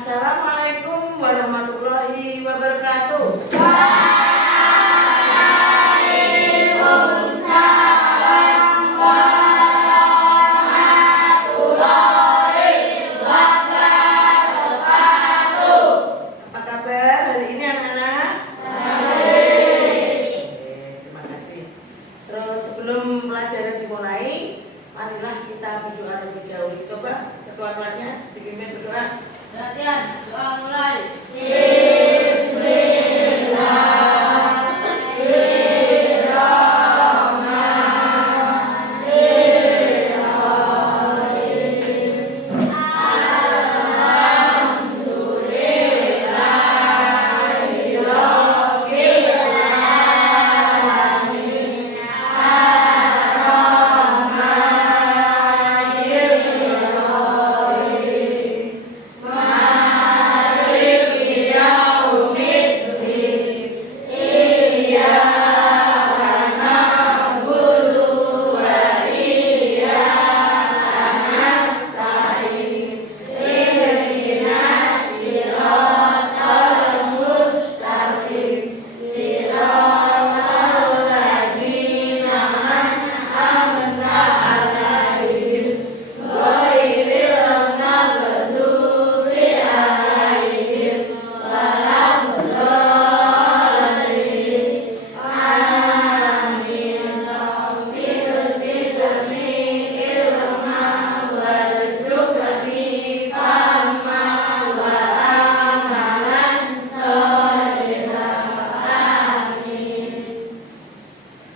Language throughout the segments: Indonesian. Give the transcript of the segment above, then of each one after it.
Assalamualaikum warahmatullahi wabarakatuh. Waalaikumsalam warahmatullahi wabarakatuh. Apa kabar hari ini anak-anak? Baik. Terima kasih. Terus sebelum pelajaran dimulai, marilah kita berdoa lebih jauh. Coba ketua kelasnya dipimpin berdoa. Latihan, doa mulai.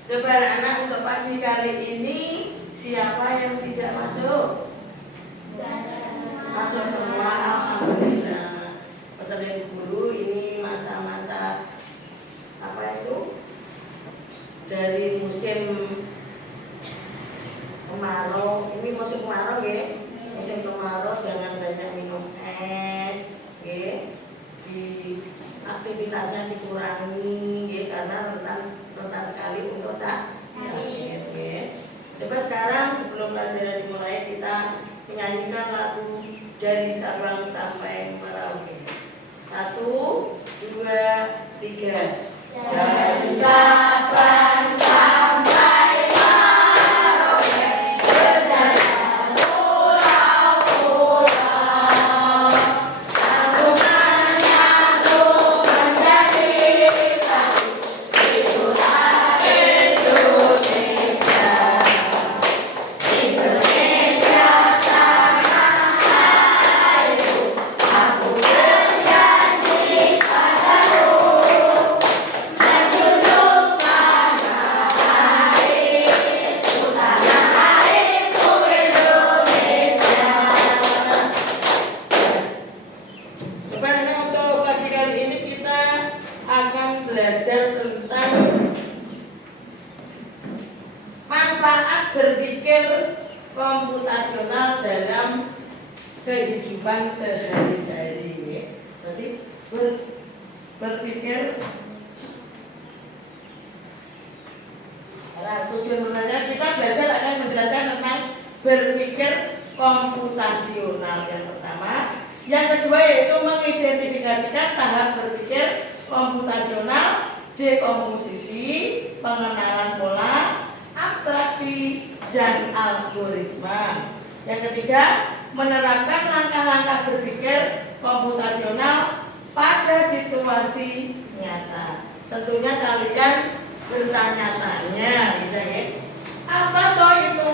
Coba anak-anak untuk pagi kali ini siapa yang tidak masuk? Masuk semua, alhamdulillah. Pesan ibu guru, ini masa-masa apa itu? Dari musim kemarau. Ini musim kemarau ya. Musim kemarau jangan banyak minum es, ya. Di aktivitasnya dikurangi, ya, karena rentan sekali untuk sakit, ya. Coba sekarang sebelum pelajaran dimulai kita menyanyikan lagu dari Sabang sampai Merauke. 1, 2, 3. Dari Sabang sampai Merauke, berjalan pulau-pulau, sambungan nyambung menjadi satu, itulah Indonesia. Indonesia tanah airku, aku berjanji padamu, menjunjung matahari, tanah airku Indonesia. Coba anak untuk pagi kali ini kita akan belajar tentang manfaat berpikir komputasional dalam kehidupan sehari-hari. Berarti berpikir. Nah, tujuan pembelajaran kita belajar akan menjelaskan tentang berpikir komputasional yang pertama. Yang kedua yaitu mengidentifikasikan tahap berpikir komputasional, dekomposisi, pengenalan pola, abstraksi, dan algoritma. Yang ketiga, menerapkan langkah-langkah berpikir komputasional pada situasi nyata. Tentunya kalian bertanya-tanya, gitu ya. Apa toh itu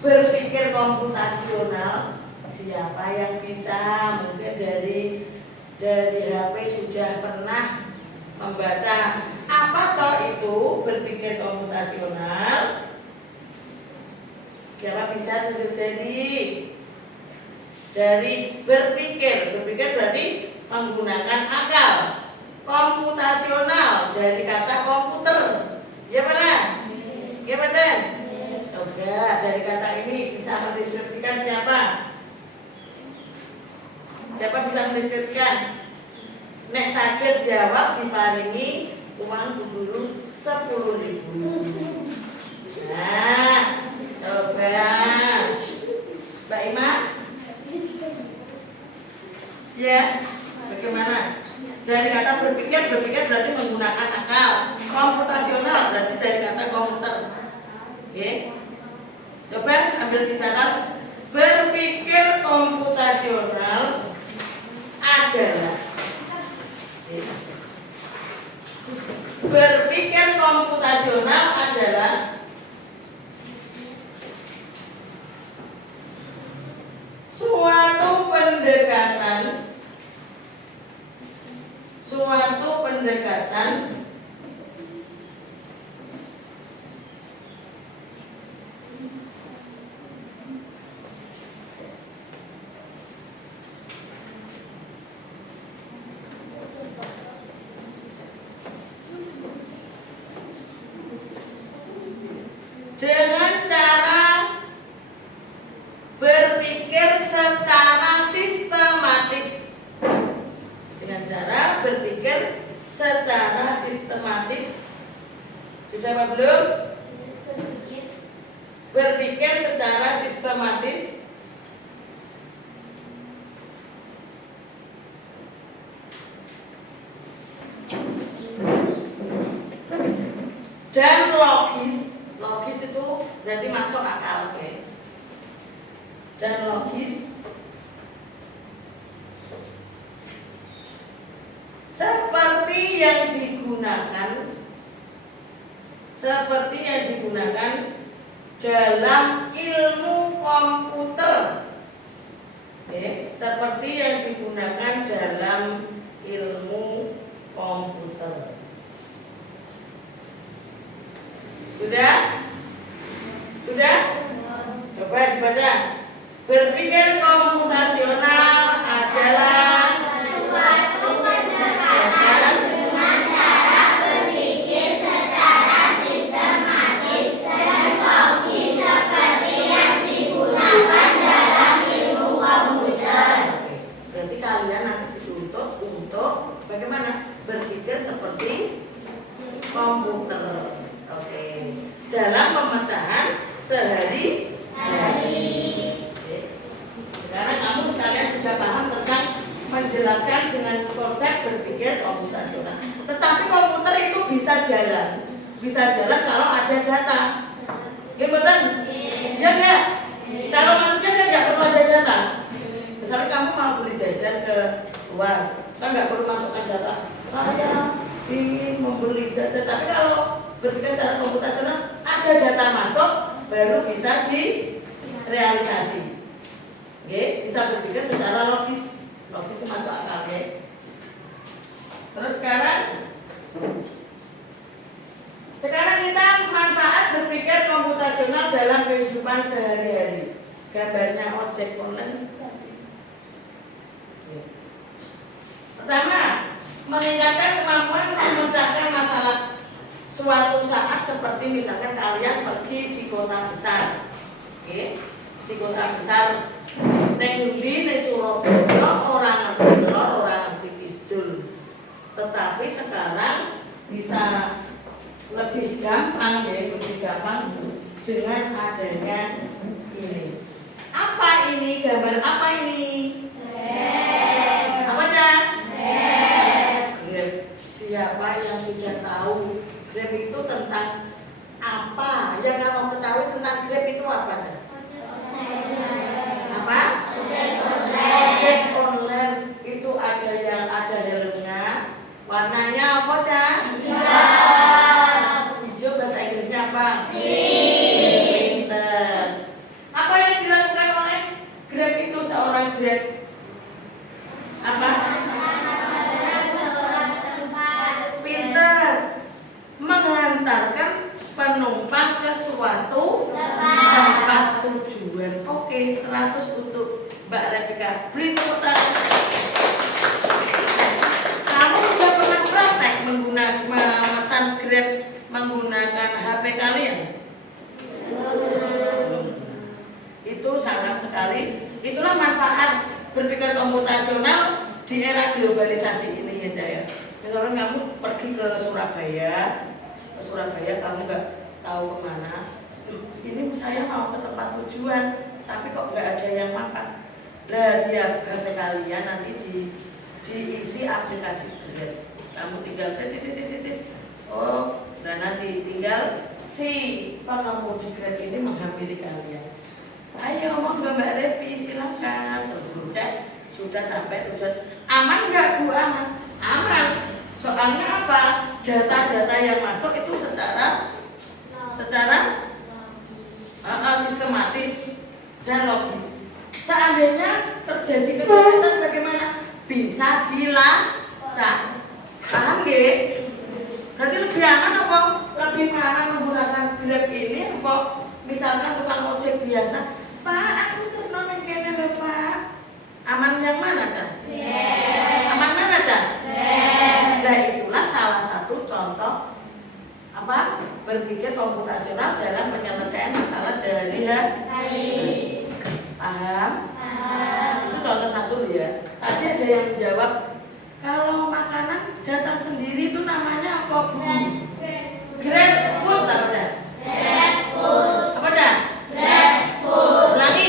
berpikir komputasional? Siapa yang bisa? Mungkin dari HP sudah pernah membaca apa toh itu berpikir komputasional? Siapa bisa tunjuk jadi? Dari berpikir berarti menggunakan akal. Komputasional dari kata komputer. Ya benar? Ya benar? Coba dari kata ini bisa mendeskripsikan siapa? Siapa bisa mendeskripsikan? Nek sakit jawab diparingi uang guru 10.000. Nah, coba Mbak Ima. Ya, bagaimana? Dari kata berpikir berarti menggunakan akal. Komputasional berarti dari kata komputer. Oke. Coba ambil dicatat. Berpikir komputasional adalah berpikir komputasional adalah suatu dengan cara berpikir secara sistematis. Dengan cara berpikir secara sistematis. Sudah apa belum? Berpikir secara sistematis. Dan logis. Logis itu berarti masuk akal, oke. Dan logis seperti yang digunakan dalam ilmu komputer. Oke, seperti yang digunakan dalam ilmu komputer. Sudah? Sudah? Coba dibaca. Berpikir komputasional adalah suatu pendekatan dengan cara berpikir secara sistematis dan logis seperti yang digunakan dalam ilmu komputer. Berarti kalian nanti dituntut untuk bagaimana? Berpikir seperti komputer. Oke. Dalam pemecahan sehari-hari. Sekarang kamu sekalian sudah paham tentang menjelaskan dengan konsep berpikir komputasional. Tetapi komputer itu bisa jalan kalau ada data. Ya betul? Ya enggak? Kalau manusia kan nggak perlu ada data. Misalnya kamu mau beli jajan ke luar, kan nggak perlu masukkan data. Saya ingin membeli jajan, tapi kalau berpikir secara komputasional ada data masuk baru bisa direalisasi. Oke, bisa berpikir secara logis. Logis itu masuk akal, ya. Terus sekarang kita manfaat berpikir komputasional dalam kehidupan sehari-hari. Gambarnya ojek online tadi. Pertama, meningkatkan kemampuan memecahkan masalah suatu saat, seperti misalkan kalian pergi di kota besar. Oke, di kota besar neng Undi, neng Surabaya, orang ngerti telur, orang ngerti kidul. Tetapi sekarang bisa lebih gampang, ya, lebih gampang dengan adanya ini. Apa ini? Gambar apa ini? Apa aja? Grab. Siapa yang sudah tahu Grab itu tentang apa? Yang kamu ketahui tentang Grab itu apa? Apa? Ojek online itu ada yang ada helmnya, warnanya apa, Cak? Hijau bahasa Inggrisnya apa? Pinter. Apa yang dilakukan oleh Grab itu, seorang Grab? Apa? Pinter. Mengantarkan penumpang ke suatu tempat tujuan. Oke, 100 untuk Mbak Rebecca. Beri tepuk tangan. Kamu sudah pernah praktek memesan Grab menggunakan HP kalian? Itu sangat sekali. Itulah manfaat berpikir komputasional di era globalisasi ini, ya, Jaya. Misalnya kamu pergi ke Surabaya kamu nggak tahu kemana. Ini saya mau ke tempat tujuan, tapi kok nggak ada yang makan. Lah dia HP kalian nanti diisi aplikasi Grab. Kamu tinggal oh, dan nanti tinggal si pengemudi Grab ini menghampiri kalian. Ayo monggo Mbak Repi silakan. Terus cek sudah sampai tujuan. Aman nggak Bu? Aman. Soalnya apa? Data-data yang masuk itu secara sistematis dan logis. Seandainya terjadi kejahatan bagaimana? Bisa dilacak. Paham nggih? Berarti lebih aman apa? Lebih aman menggunakan Grab ini apa? Misalkan tukang ojek biasa, Pak, aku turun yang kene lho Pak. Aman yang mana, Cak? Aman mana, Cak? Nah, itulah salah satu contoh apa? Berpikir komputasional dalam penyelesaian masalah sehari-hari. Paham? Itu contoh satu ya. Tadi ada yang menjawab, kalau makanan datang sendiri itu namanya apa, Bu? Grab food apa ya? Grab food. Apa ya? Grab food. Ulangi.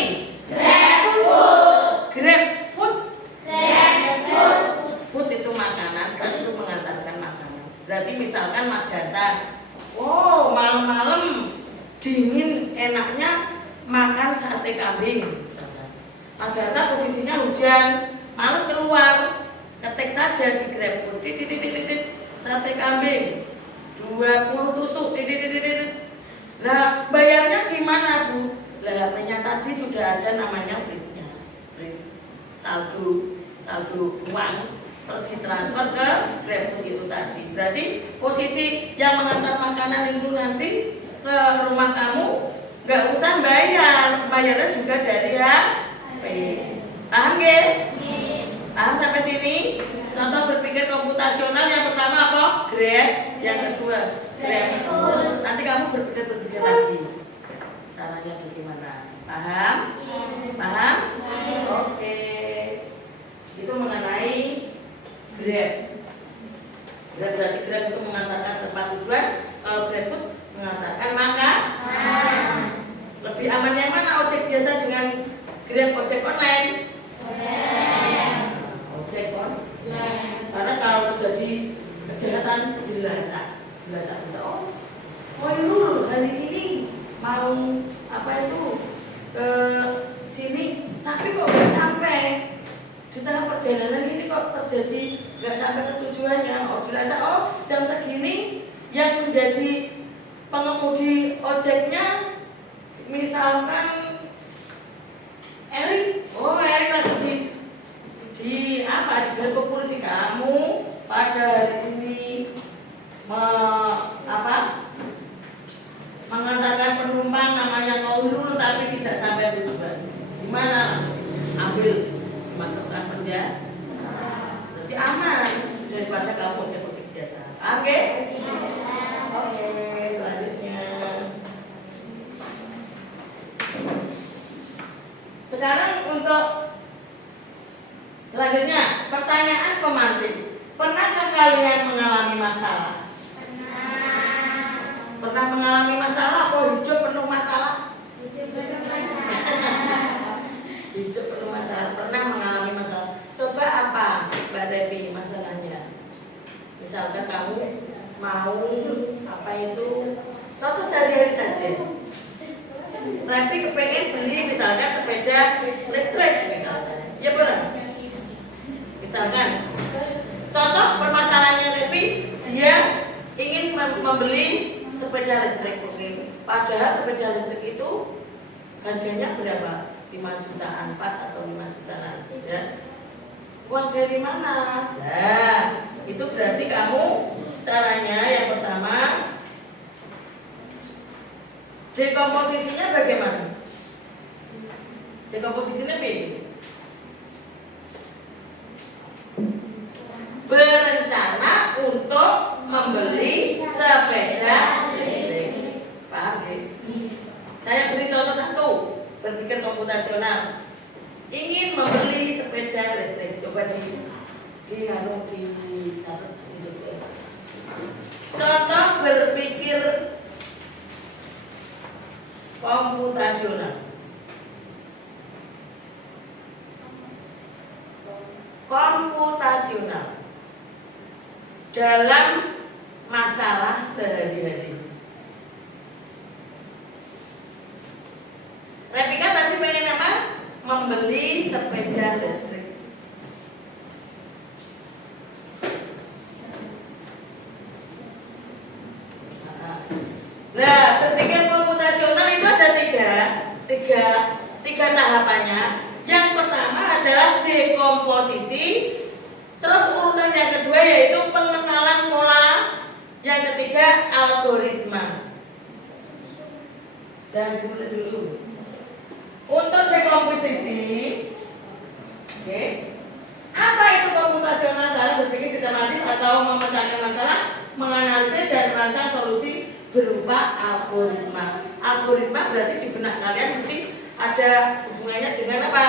Grab food. Grab food. Grab food. Food itu makanan, kan itu mengantarkan makanan. Berarti misalkan Mas Data, oh malam-malam dingin enaknya makan sate kambing. Mas Data posisinya hujan, males keluar, ketik saja di Grab food, sate kambing 20 tusuk, Lah bayarnya gimana Bu? Lah HP-nya tadi sudah ada namanya frisnya, fris saldo uang terus ditransfer ke Grab food itu tadi. Berarti posisi yang mengantar makanan itu nanti ke rumah kamu nggak usah bayar, bayarnya juga dari HP. Paham nggih? Paham sampai sini? Contoh berpikir komputasional yang pertama apa? Grab. Yang kedua Grab food. Nanti kamu berpikir lagi caranya bagaimana. Paham? Paham? Oke. Itu mengenai Grab. Berarti Grab itu mengantarkan tempat tujuan. Kalau Grab food mengantarkan makan. Lebih aman yang mana? Ojek biasa dengan Grab ojek online? Ojek online. Karena kalau terjadi kejahatan dilacak bisa. Oh Irul hari ini mau apa itu ke sini, tapi kok nggak sampai di tengah perjalanan ini kok terjadi nggak sampai ke tujuannya. Oh dilacak, oh jam segini yang menjadi pengemudi ojeknya misalkan Erik, oh Erik langsung di polisi kamu pada hari ini mengantarkan penumpang namanya Kaulul tapi tidak sampai tujuan. Gimana? Ambil dimasukkan penjara. Jadi aman daripada kamu ojek biasa. Oke? Oke, selanjutnya. Sekarang untuk selanjutnya pertanyaan pemantik. Pernahkah kalian mengalami masalah? Pernah mengalami masalah atau hidup penuh masalah? Hidup penuh masalah. Pernah mengalami masalah. Coba apa Mbak Devi masalahnya? Misalkan kamu mau apa itu? Contoh sehari-hari saja. Nanti kepengen beli misalkan sepeda listrik misalkan. Ya benar? Misalkan contoh permasalahannya Devi, dia ingin membeli sepeda listrik, padahal sepeda listrik itu harganya berapa? 5 jutaan, 4 atau 5 jutaan ya. Uang dari mana? Nah, itu berarti kamu caranya yang pertama dekomposisinya bagaimana? Dekomposisinya begini. Berencana untuk membeli sepeda listrik. Paham ya? Saya beri contoh satu, berpikir komputasional. Ingin membeli sepeda listrik. Coba dicatat gitu. Contoh berpikir komputasional. komputasional dalam masalah sehari-hari. Repika tadi pengen apa? Membeli sepeda listrik. Nah, berpikir komputasional itu ada tiga tahapannya. Yang pertama adalah dekomposisi, terus urutan yang kedua yaitu pengenalan pola, yang ketiga algoritma. Jangan dulu. Untuk dekomposisi, oke. Apa itu komputasional? Cara berpikir sistematis atau memecahkan masalah, menganalisis dan merancang solusi berupa algoritma. Algoritma berarti di benak kalian mesti ada hubungannya dengan apa?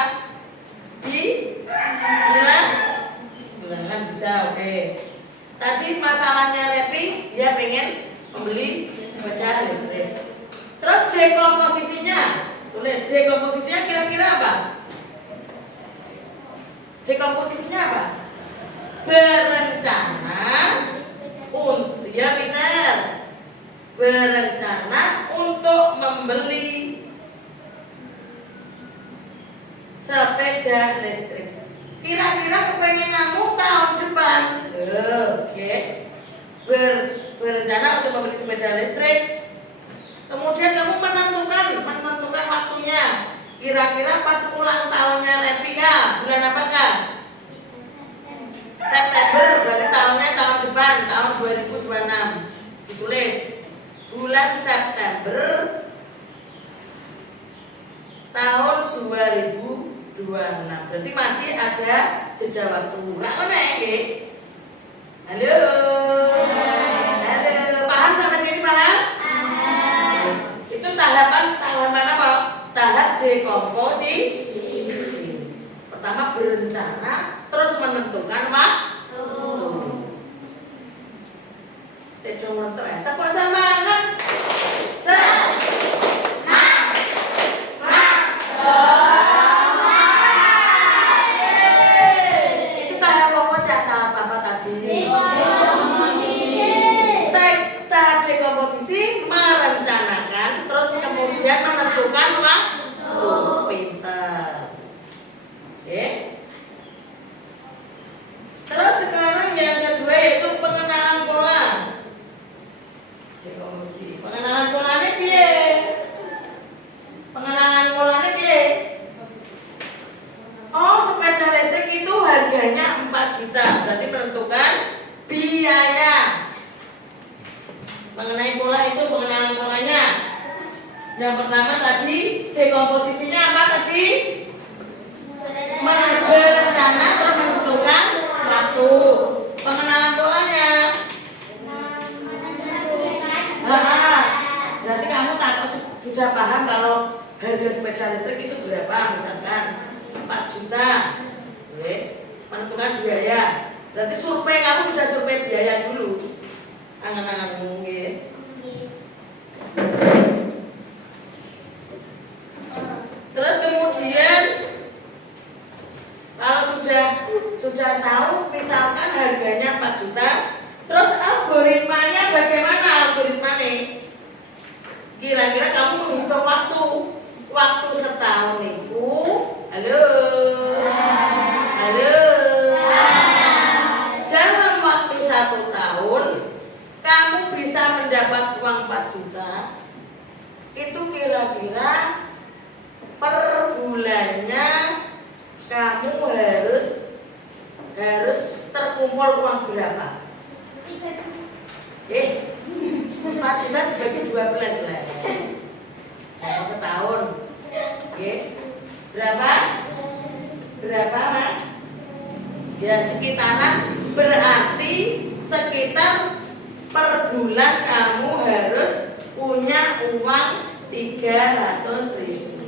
Bilangan bisa, oke. Tadi masalahnya Repri, dia pengen membeli sepeda listrik. Terus dekomposisinya, tulis dekomposisinya kira-kira apa? Dekomposisinya apa? Berencana untuk, ya Peter, berencana untuk membeli sepeda listrik. Kira-kira kepengenanmu tahun depan, oke. Berencana untuk membeli sepeda listrik. Kemudian kamu menentukan waktunya. Kira-kira pas ulang tahunnya Repika, bulan apakah? September, berarti tahunnya tahun depan, tahun 2026. Ditulis bulan September tahun 2026. Berarti masih ada jeda waktu. Halo. Paham sampai sini, paham? Itu tahapan apa? Tahap dekomposisi. Pertama berencana, terus menentukan waktu. Itu ngontok ya. Tepuk semangat. Itu tahap apa? Tahap apa tadi? Tahap dekomposisi, merencanakan, terus kemudian menentukan waktu. Pintar. Oke. Terus sekarang yang kedua yaitu pengenalan pola. Dekomposisi. Pengenalan polanya piye? Pengenalan polanya piye? Oh, sepeda listrik itu harganya 4 juta. Berarti menentukan biaya. Mengenai pola itu pengenalan polanya. Yang pertama tadi dekomposisinya apa tadi? Berencana terus menentukan waktu. Pengenalan polanya. Berarti kamu sudah paham kalau harga sepeda listrik itu berapa? Misalkan 4 juta. Oke. Menentukan biaya. Berarti survei, kamu sudah survei biaya dulu. Angan-angan mungkin. Terus kemudian kalau sudah tahu misalkan harganya 4 juta, terus algoritmanya bagaimana algoritmanya? Kira-kira kamu menghitung waktu setahun itu. Halo. Dalam waktu 1 tahun kamu bisa mendapat uang 4 juta. Itu kira-kira per bulannya kamu harus terkumpul uang berapa? 4 juta dibagi 12 lah. Dalam setahun. Oke. Berapa Mas? Ya sekitaran, berarti sekitar per bulan kamu harus punya uang 300.000.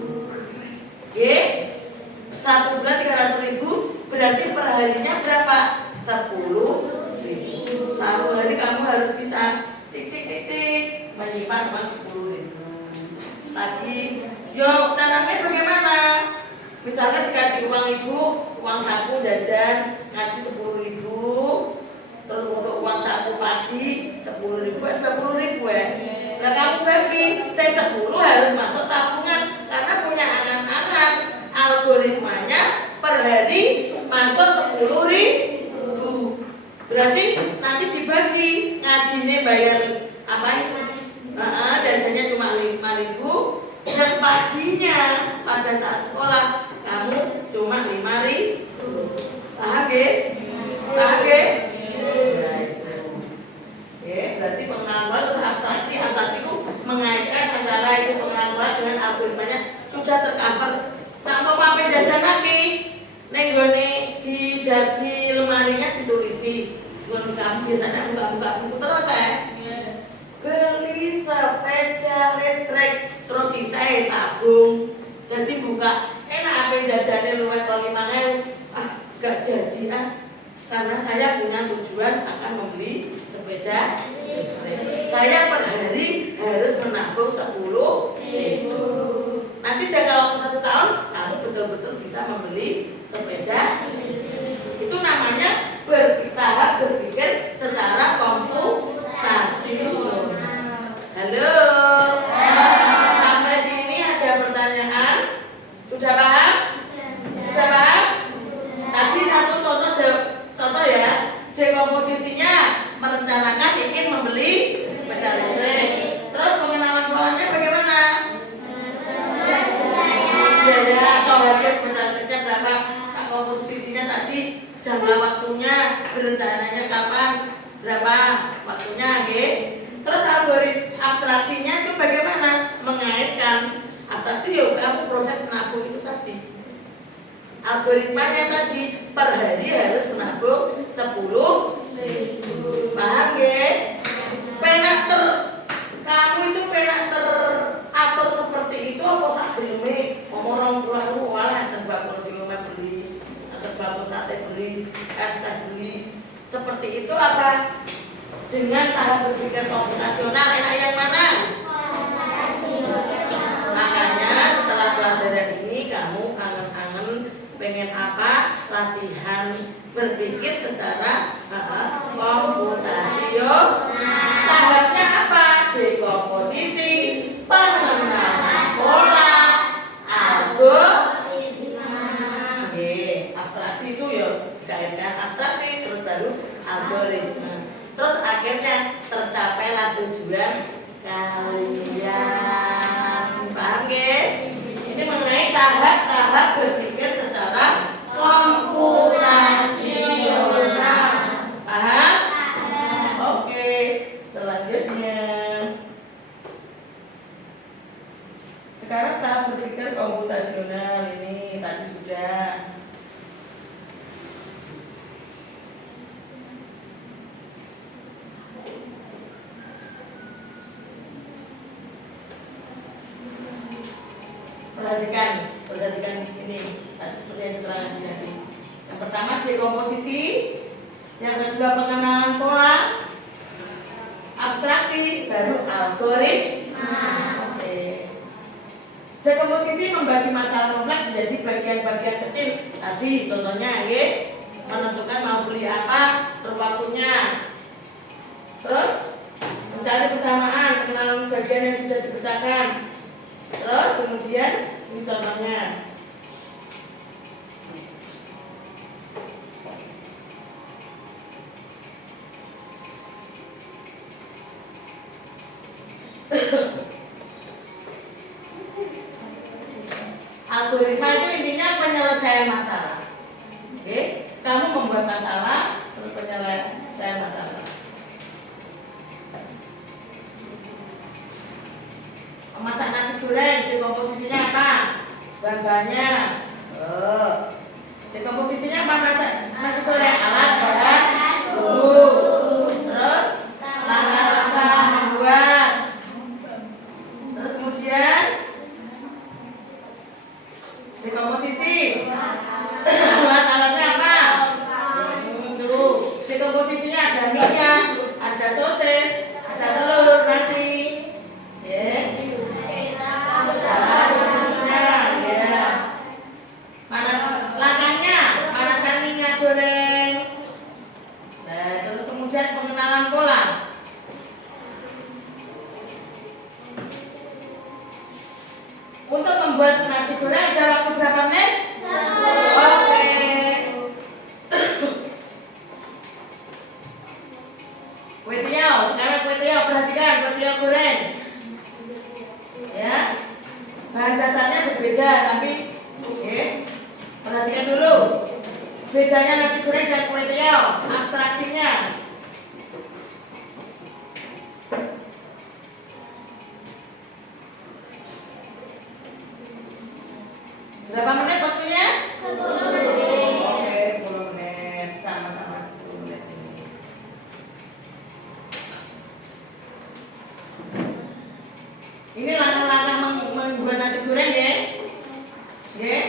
Oke. 1 bulan 300.000, berarti per harinya berapa? 10.000. 1 hari kamu harus bisa menyimpan uang 10.000. Tadi, caranya bagaimana? Misalnya dikasih uang ibu, uang saku jajan, ngasih 10.000. 10.000. Berarti nanti dibagi, ngajinya bayar apa? Jajannya cuma 5.000, dan paginya pada saat sekolah kamu cuma 5.000. Paham ya? Paham ya? Berarti pengenalan atau abstraksi itu mengaitkan antara itu pengenalan dengan algoritmanya sudah tercover. Tanpa pakai jajan lagi, nenggone di lemarinya ditulisi. Gun kamu biasanya buka buku terus ya. Beli sepeda listrik terus sisa tabung. Jadi buka enak apa jajannya luwes 5.000. Gak jadi karena saya punya tujuan akan membeli sepeda listrik. Saya per hari harus menabung 10.000. Nanti jangka waktu 1 tahun kamu betul-betul bisa membeli sepeda listrik. Itu namanya tahap berpikir secara komputasional. Halo. Sampai sini ada pertanyaan? Sudah paham? Sudah paham? Tadi satu contoh ya. Dekomposisinya merencanakan ingin membeli sepeda listrik. Terus pengenalan polanya bagaimana? Biaya atau harga sepeda listriknya berapa? Nah, komposisinya tadi jangka waktunya, berencananya kapan, berapa waktunya, Terus algoritma abstraksinya itu bagaimana? Mengaitkan abstraksi kamu proses menabung itu tadi. Algoritmanya tadi per hari harus menabung 10.000. Paham kamu itu penak teratur seperti itu apa sak geleme? Ngomong 20.000 walah terbakul siomay beli, terbakul sate beli, es teh beli. Seperti itu apa? Dengan tahap berpikir komputasional enak yang mana? Makanya setelah pelajaran ini kamu angen-angen pengen apa? Latihan berpikir secara komputasional. Tahapnya apa? Dekomposisi, pengenalan pola, algoritma. Abstraksi itu ya dikaitkan abstraksi terus baru algoritma. Terus akhirnya tercapailah tujuan kalian. Paham ya? Ini mengenai tahap-tahap berpikir secara komputasional. Paham? Oke, selanjutnya. Sekarang tahap berpikir komputasional ini tadi sudah. Perhatikan ini tadi seperti yang diterangkan di sini. Yang pertama dekomposisi, yang kedua pengenalan pola, abstraksi, baru algoritma. Oke. Dekomposisi membagi masalah kompleks menjadi bagian-bagian kecil. Tadi contohnya menentukan mau beli apa, terus waktunya. Terus mencari persamaan, mengenal bagian yang sudah dipecahkan. Terus kemudian ini contohnya. Algoritma itu intinya penyelesaian masalah. Oke, kamu membuat masalah terus penyelesaian masalah. Masak nasi goreng, dekomposisinya apa? Bahan-bahannya. Dekomposisinya apa nasi goreng? Alat, bahan, bumbu. Terus langkah-langkah membuat. Terus kemudian dekomposisi. Alat-alatnya apa? Dekomposisinya ada minyak, ada sosis, ada telur, nasi. Langkahnya panaskan minyak goreng, minyak goreng. Ya, bahan dasarnya berbeda, tapi oke, perhatikan dulu bedanya nasi goreng dan kue tiaw, abstraksinya. Berapa menit waktunya? 10 menit. Oke, 10 menit. Sama-sama 10 menit ini. Ini langkah-langkah membuat nasi goreng ya. Ya.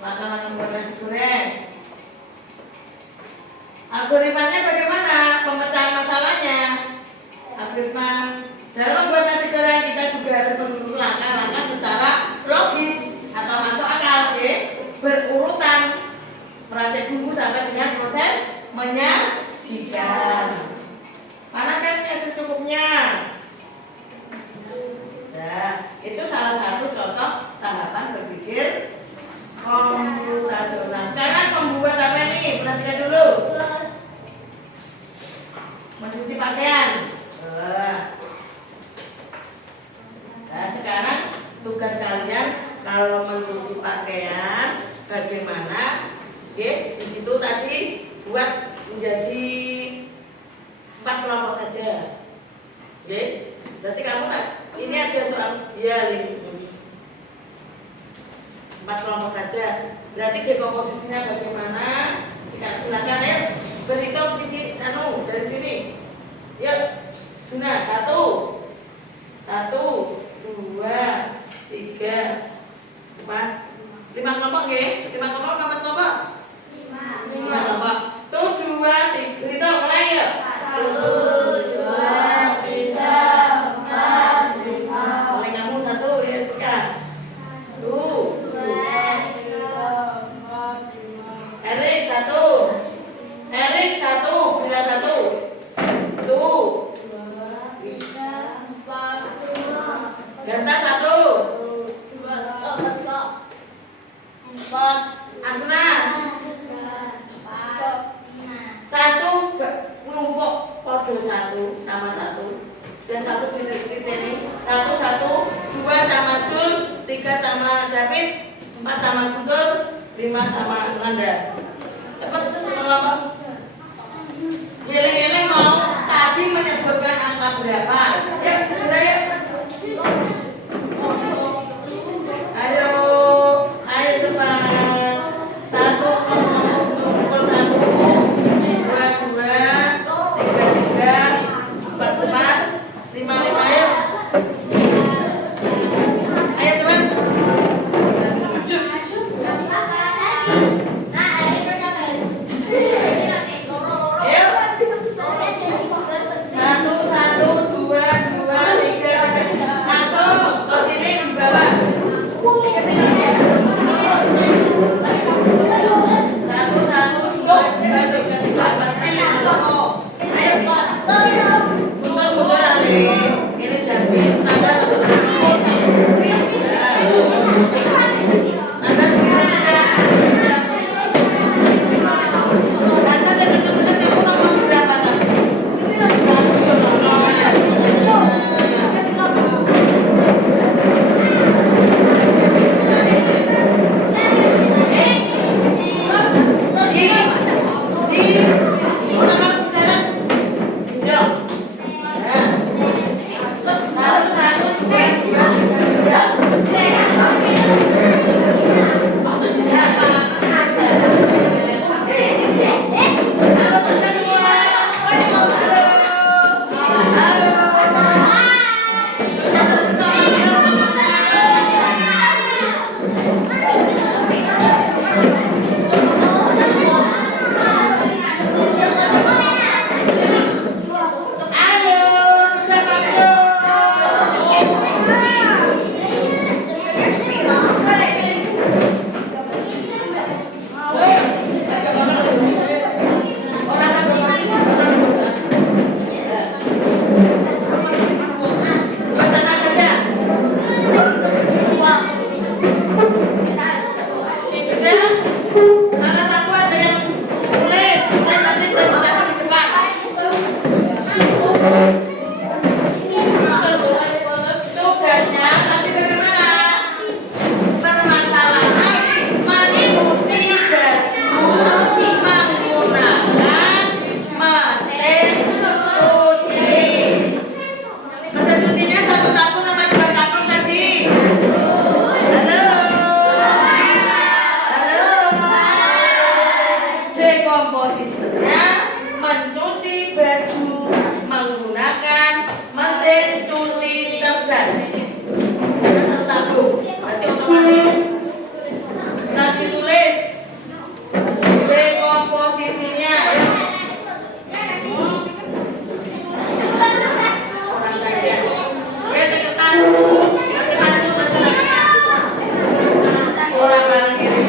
Langkah-langkah membuat nasi goreng. Algoritmanya bagaimana? Pemecahan masalahnya. Algoritma dalam membuat nasi goreng kita juga harus menurut langkah-langkah secara logis atau masuk akal ya. Berurutan meracik bumbu sampai dengan proses menyajikan. Panaskan minyak secukupnya. Nah, itu salah satu contoh tahapan berpikir komputasional. Sekarang membuat apa ini? Perhatikan dulu. Mencuci pakaian. Nah, sekarang tugas kalian kalau mencuci pakaian bagaimana? Oke, di situ tadi buat menjadi 4 kelompok saja. Oke, berarti kamu ini ada soal ya 4 kelompok saja. Berarti dekomposisinya bagaimana? Silakan ya. Berhitung sisi dari sini. Yuk, sudah 1, 2, 3, 4, 5 kelompok nggih? 5 kelompok, 4 kelompok? 5 kelompok. Terus 2, 3, hitung mulai yuk. 1, 2, 3, 4, 5. Mulai kamu 1 ya, buka. 2, Erik 1. Erik 1, bila 1. Tuh. Ganta 1. Asna 1 kelompok podo 1 sama 1 dan 1 titik ini 1, 2 sama Sul, 3 sama David, 4 sama Guntur, 5 sama Nanda. Cepat kelompok. Geleng-geleng mau tadi menyebutkan angka berapa? Ya segera ya. Ayo cepat. 1 kumpul 1, 2, 3, 4, 5, ayo. Ayo cepat. komposisinya mencuci baju menggunakan mesin cuci cerdas. Jangan tertabung. Berarti otomatis kita ditulis B komposisinya. Orang kaya. Oke, kertas. Nanti maju lagi. Orang bareng kiri.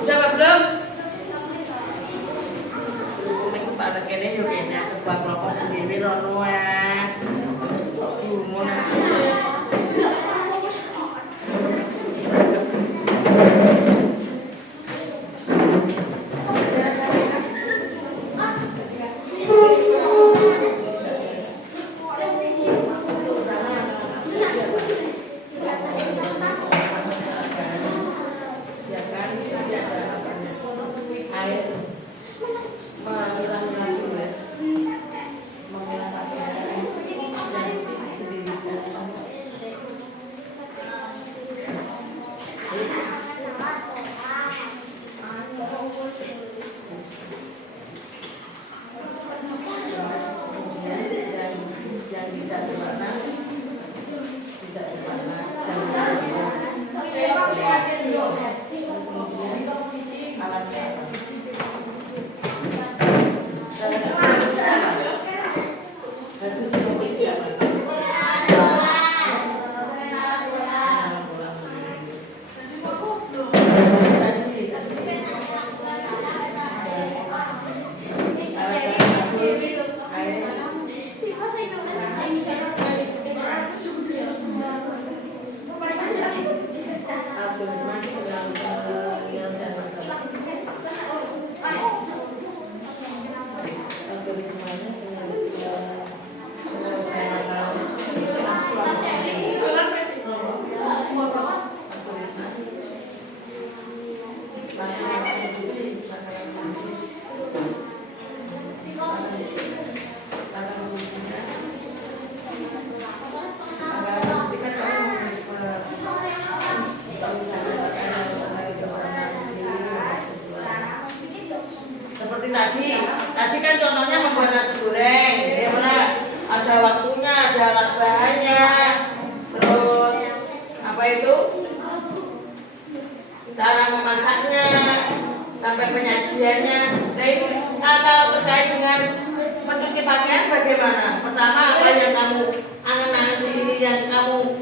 Udah apa belum? Aku Pak Lekene sopirnya ketua kelompok dewe rono ah. Kok gumun siapkan nanti ada apanya? Air memilah-milah dulu ya. Memilah pakaian yang sedikit. Yang tidak berwarna jangan alatnya apa? Seperti tadi kan contohnya membuat nasi goreng, bagaimana? Ada waktunya, ada alat bahannya, terus apa itu? Cara memasaknya, sampai penyajiannya. Nah ini kalau terkait dengan mencuci pakaian bagaimana? Pertama apa yang kamu angan-angan di sini yang kamu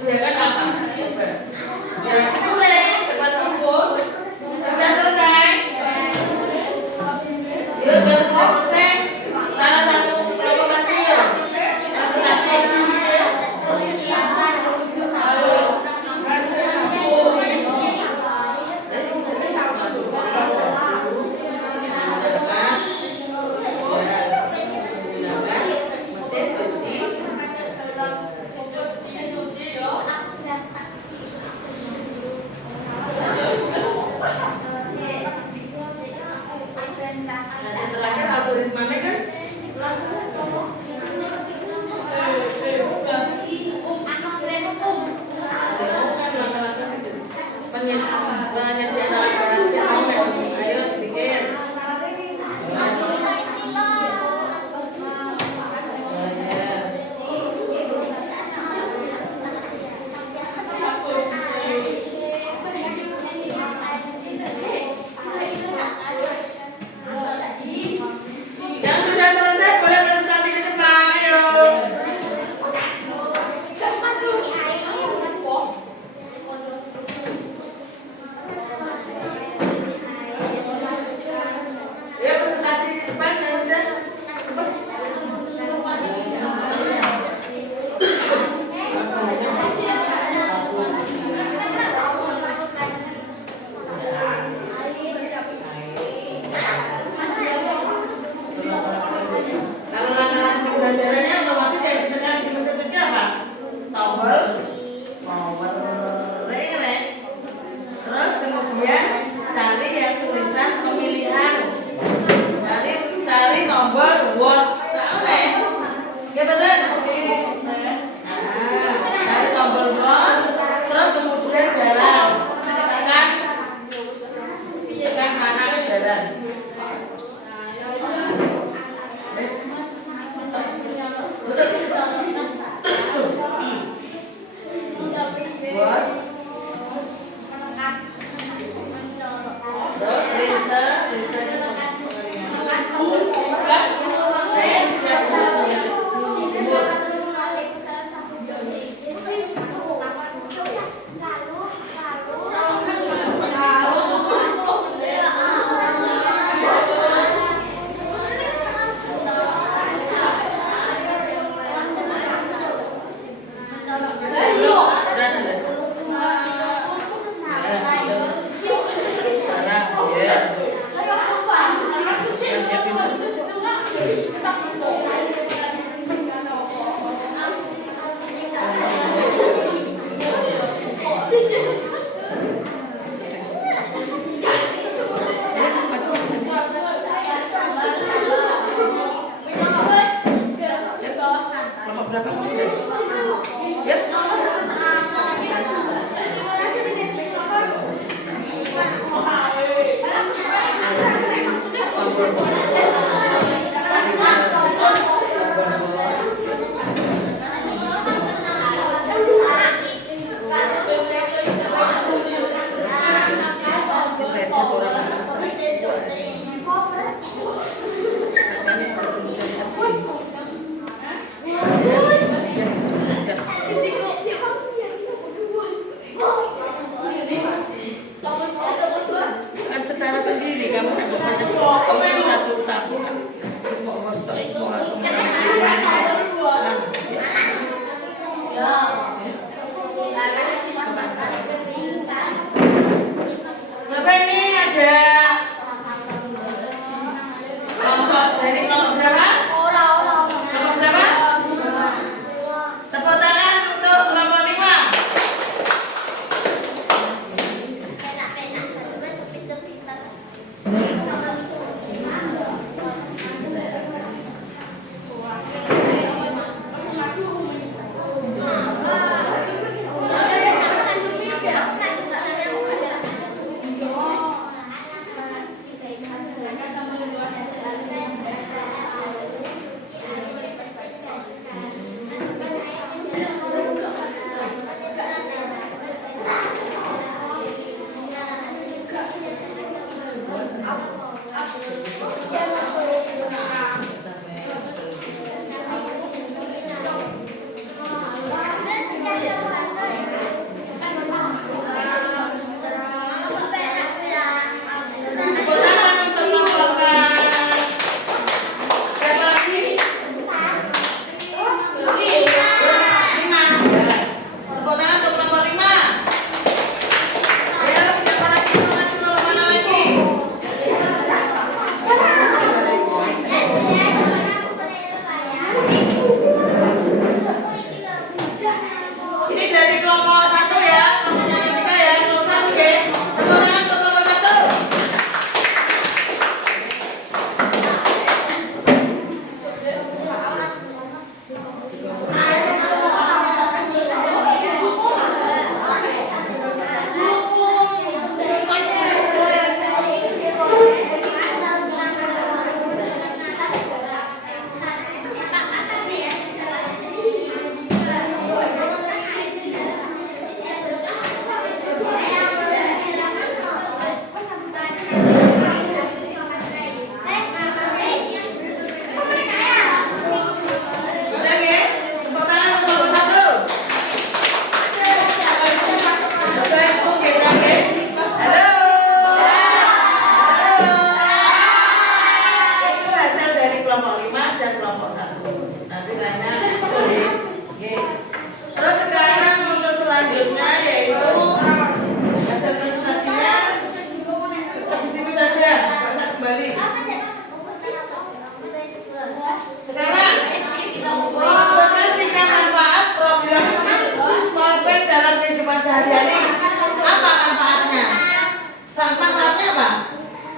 sediakan apa? Coba. Ya tulis, cepat sembuh. Sudah selesai. Yuk, sudah selesai. Salah satu kelompok kasih ya. Kasih. Mesin cuci berapa kamu udah? Yep. Kan secara sendiri kamu satu tabungan terus mau ngostok Bapak ini ada kelompok dari kelompok berapa? Kelompok berapa? Tepuk tangan untuk kelompok 5. Ini dari kelompok 1 ya, kelompoknya Rika ya, kelompok 1 ya. Tepuk tangan untuk kelompok 1.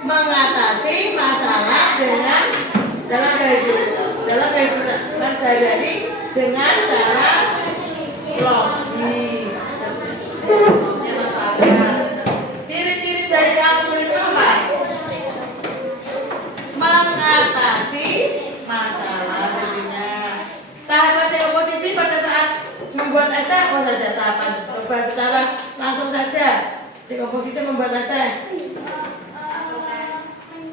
Mengatasi masalah dalam kehidupan sehari-hari dengan cara logis. Ciri-ciri dari atur itu apa? Mengatasi masalah dirinya. Tahapan dekomposisi pada saat membuat es teh apa saja tahapan? Secara langsung saja dekomposisi membuat es teh.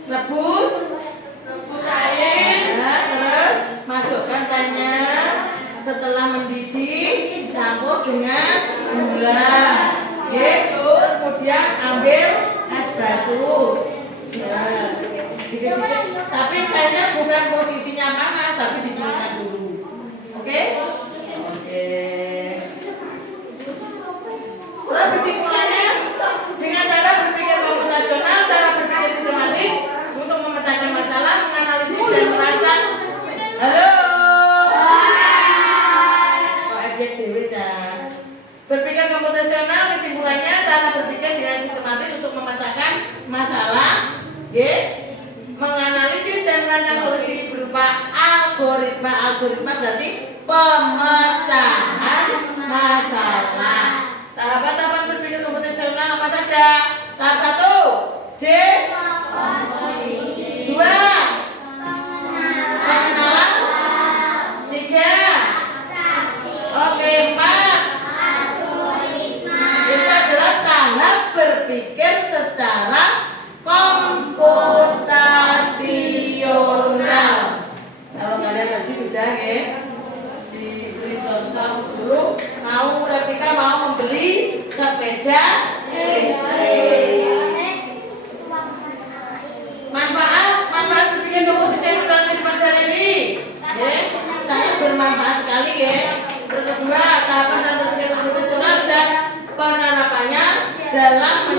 Rebus air, terus masukkan tehnya. Setelah mendidih, campur dengan gula. Gitu, kemudian ambil es batu. Ya, dikit-dikit. Tapi tehnya bukan posisinya panas, tapi didinginkan dulu. Oke? Oke. Terus kesimpulannya, dengan cara berpikir komputasional, cara berpikir sistematis untuk memecahkan masalah, menganalisis dan merancang. Halo. Berpikir komputasional, kesimpulannya cara berpikir dengan sistematis untuk memecahkan masalah, menganalisis dan merancang solusi berupa berupa algoritma. Algoritma berarti pemecahan masalah. Tahapan-tahapan berpikir komputasional apa saja? Tahap 1, D. 2, pengenalan. 3, oke, 4. Itu adalah tahap berpikir secara komputasional. Kalau kalian tadi sudah ya diberi contoh dulu, mau replika mau membeli sepeda listrik. Manfaat berpikir komputasional dalam kehidupan sehari-hari. Ya, sangat bermanfaat sekali ya. Terus kedua, tahapan dalam berpikir komputasional dan penerapannya dalam